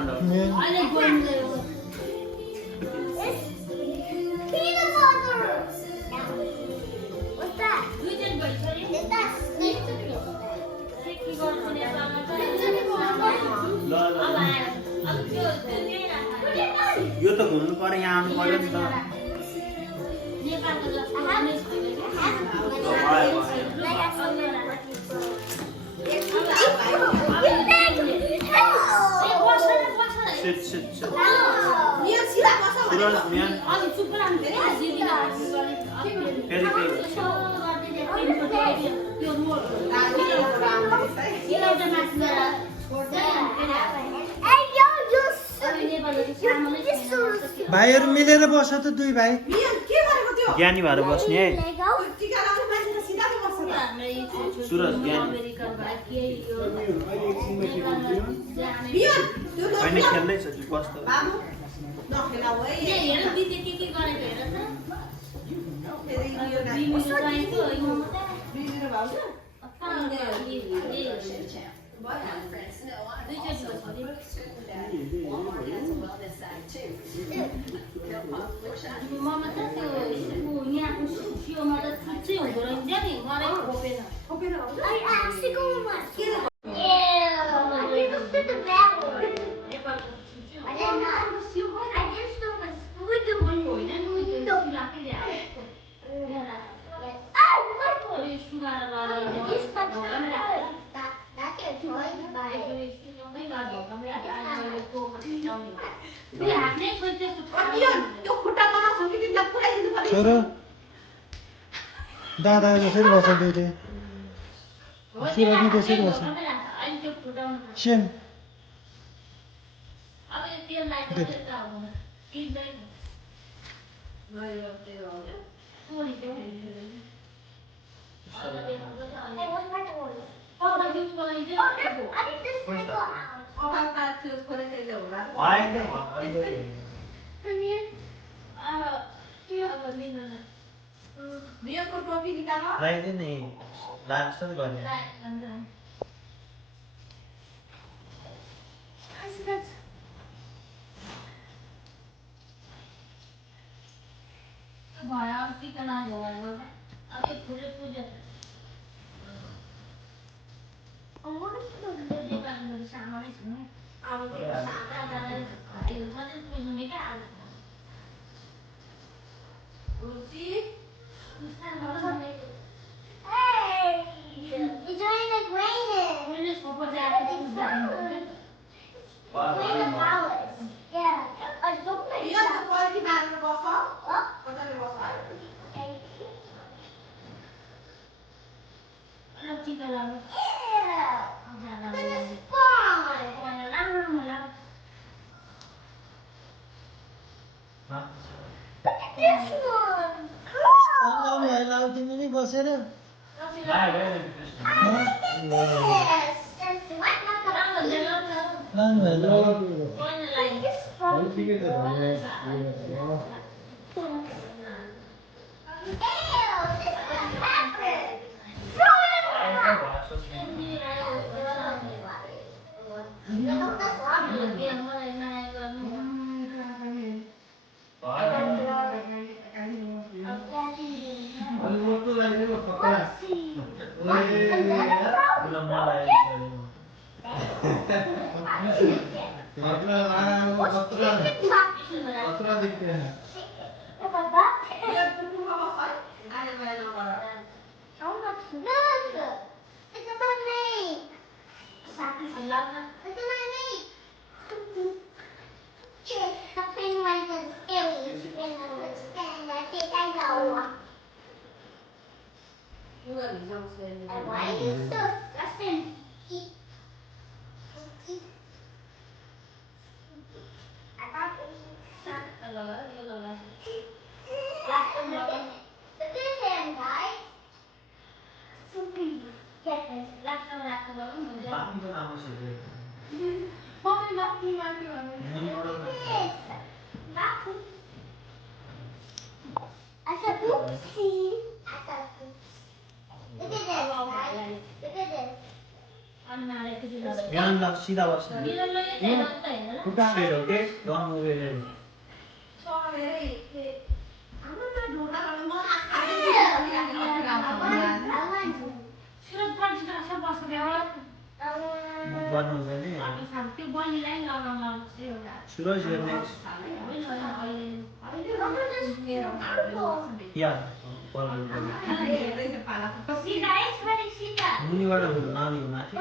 Panda. I like going there. Peanut butter. What's that? We did but sorry. Is that snake? Ricky got to the यो त घुम्नु पर्यो यहाँ आउनु पर्यो नि त Sit, sit, sit. Suraj, man. भाइहरु मिलेर बस त दुई भाइ ज्ञानी भएर बस्ने है सुरज ज्ञानी होइन खेल्दै छ त्यो बस्छ छोरो दादा जसरी बस्छ दुईले सुरज नि त्यसरी बस्छ सेम लगाइदिए नि लास्ट गर्ने Hey! It's only like raining. Raining flowers. Yeah. Don't play yeah. This is fun. Look at this one. Cool. तिमी नि बसेर I like this. It's what? लानु भयो Like this one. Ew, it's a pepper. Throw it out. Why are you so disgusting? I said, oopsie. I said, look at this, guys. Look at this. ज्ञान ल सिधा बस्नु बिरलो यतै रक्त हेर ल खुट्टा Straight, okay? Don't move your head. Surat पल्टी छ बस्ने गर्नु हुँदैन नि। त्यो बहिनीलाई लगाउन एउटा Suraj, you're next. Yeah. सीधा है छोरी सीधा मुनिबाट नानी हो माथि।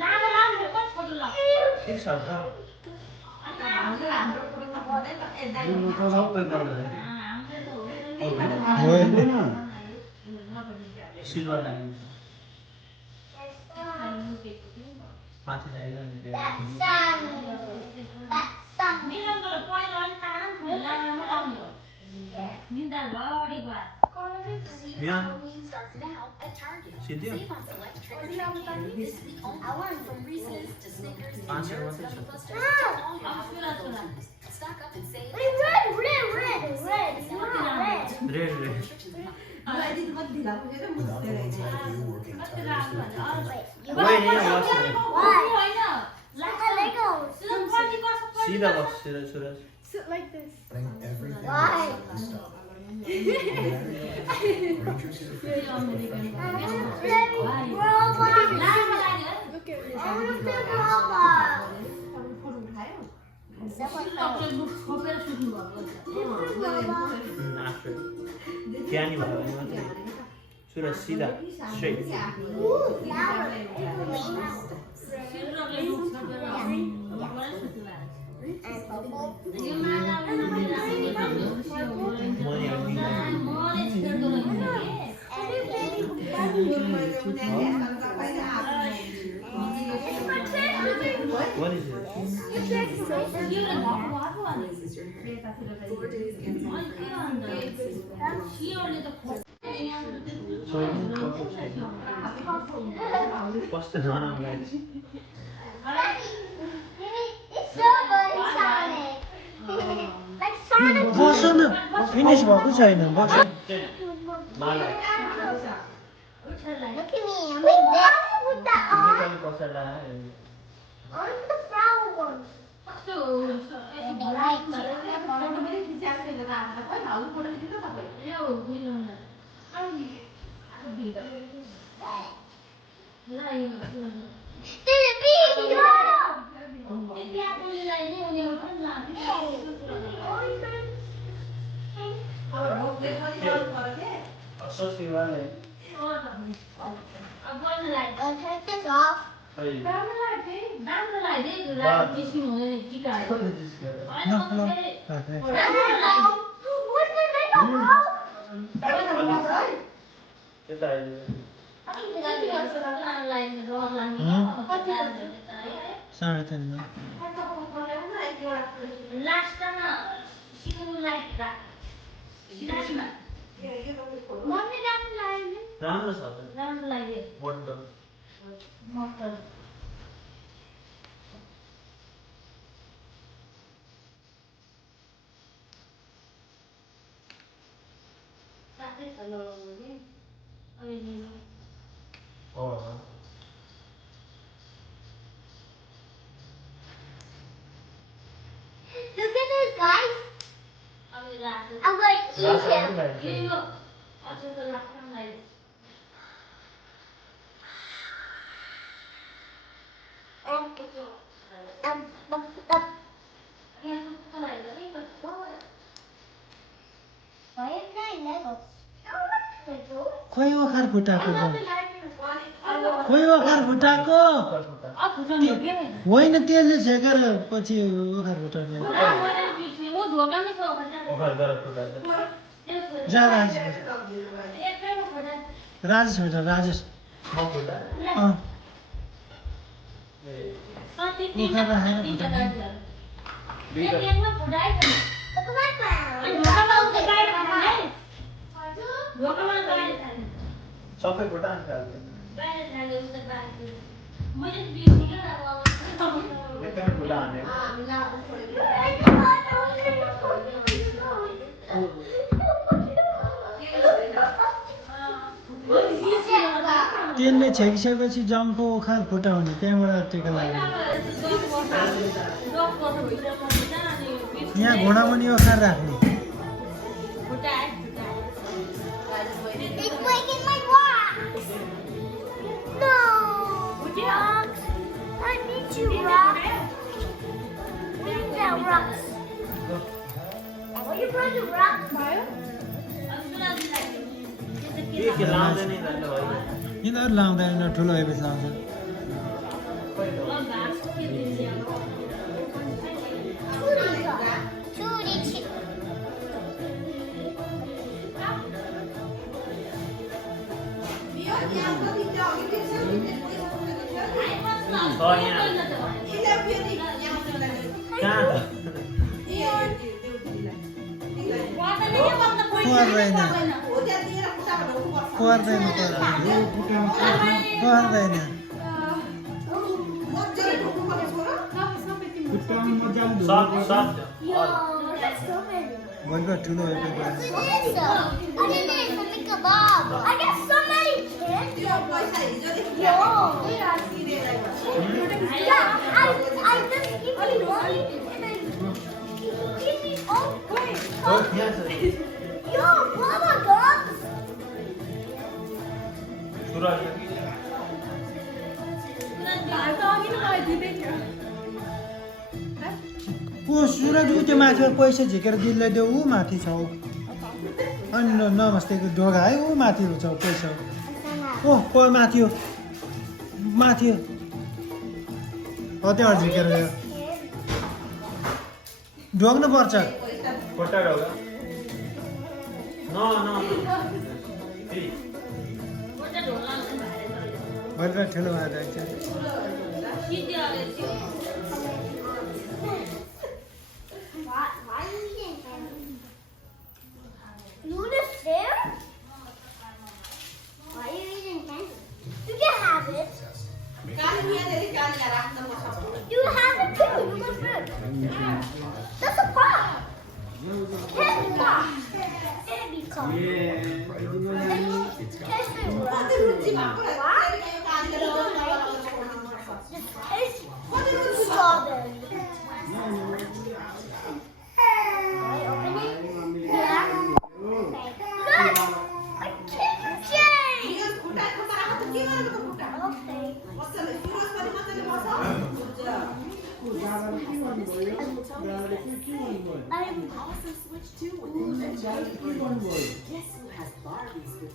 लामो लामो कति फोटो लाग्छ ठिक छ त। मुनि त सबै गर्दैन। सिल्भर लाग्छ। माथि चाहिएन नि त्यो। मिलनबाट पहिलो अलि तान लामो लाउने हो निन्दा बढी भयो यहाँ सिद्धि हो? 5 सय मात्रै छ। अब सुरत होला रेड रेड। कति राम्रो गयो नि यहाँ बस्नु। होइन सुरत पल्टी कसो सिधा बस Suraj. Sit like this. Why? लामो लाग्यो Look at this. Doctor book छोपेर सुत्नु भएको After. ज्ञानी भयो भने मात्रै। सुरज सिधा स्ट्रेट। सिरले बुक छोपेर बुकबाट सुत्नु भएको यो माला मनी अनि मले छिर्दो What is it? What's the name, guys? It's so good, Sonic. Like Sonic. बस्नु न फिनिस भएको छैन बस्नु Mala. Look at me, I'm like this with the arm. Nepali पसला I'm the flower one. There's a bee, सस्ती वाले I'll take this off. What's the यता साढे तिन Mommy doesn't like me. राम्रो छ त राम्रो लाग्यो मोटो मटर साथै छ लगाउनु कि अहिले Look at this, guys. अब राख्छु I'm going to eat him. यो अझै त लाग्छ मलाई यहाँ कस्तो लाग्यो नि Why is that Legos? खोइ ओखार फुटाएको खोइ ओखार फुटाएको अब फुटाउनु के होइन त्यसले झेकेर पछि ओखार फुटाएको म धोकामै छ ओखर गरेर फुटाएर जा राजेश एकैमा फुटा राजेश भेट राजेश म फुटा अँ कति ओखर राखेर तीनटा फुटाएको गाडी एकमा फुटाएछ Look at my phone. धोकामा उता गाडी खाने है धोकामा गाडी खाने सबै फुटा हाल्छ बाहिर खाने उता गाडी मैले बिर्सेँ क्या अब एकदम फुटा हाने तेलले छेकिसकेपछि जङ्गको ओखार फुटाउने त्यहाँबाट टेका लाग्ने यहाँ घुँडामुनि ओखार राख्ने It's breaking my box. No. Rocks. I need you, rocks. Bring that rocks. Are you going to rocks, Mario? के लाउँदैन नि त भाइ यिनीहरू लाउँदैन ठुलो हेबिट लाउँछ पर्दैन भोलिबाट ठुलो habit I got so many kids. Yeah, I just give me one and then give me all quick. Yo, Mama Dogs. ऊ सुरज ऊ त्यो माथि पैसा झिकेर दिदीलाई देऊ ऊ माथि छ ऊ अनि नमस्तेको ढोगा है ऊ माथि छ पैसा ओ माथि हो माथि हो हो त्यहाँ झिकेर गयो ढोग्नु पर्छ भोलिबाट ठुलो भएर जान्छ Why are you eating him? Luna's there? Why are you eating him? You can have it. You have it too. You look good. That's a pot. Candy pot. Candy pot. Taste it. What? Just taste strawberry. Open it? Yeah. Look! A kitchen! Okay.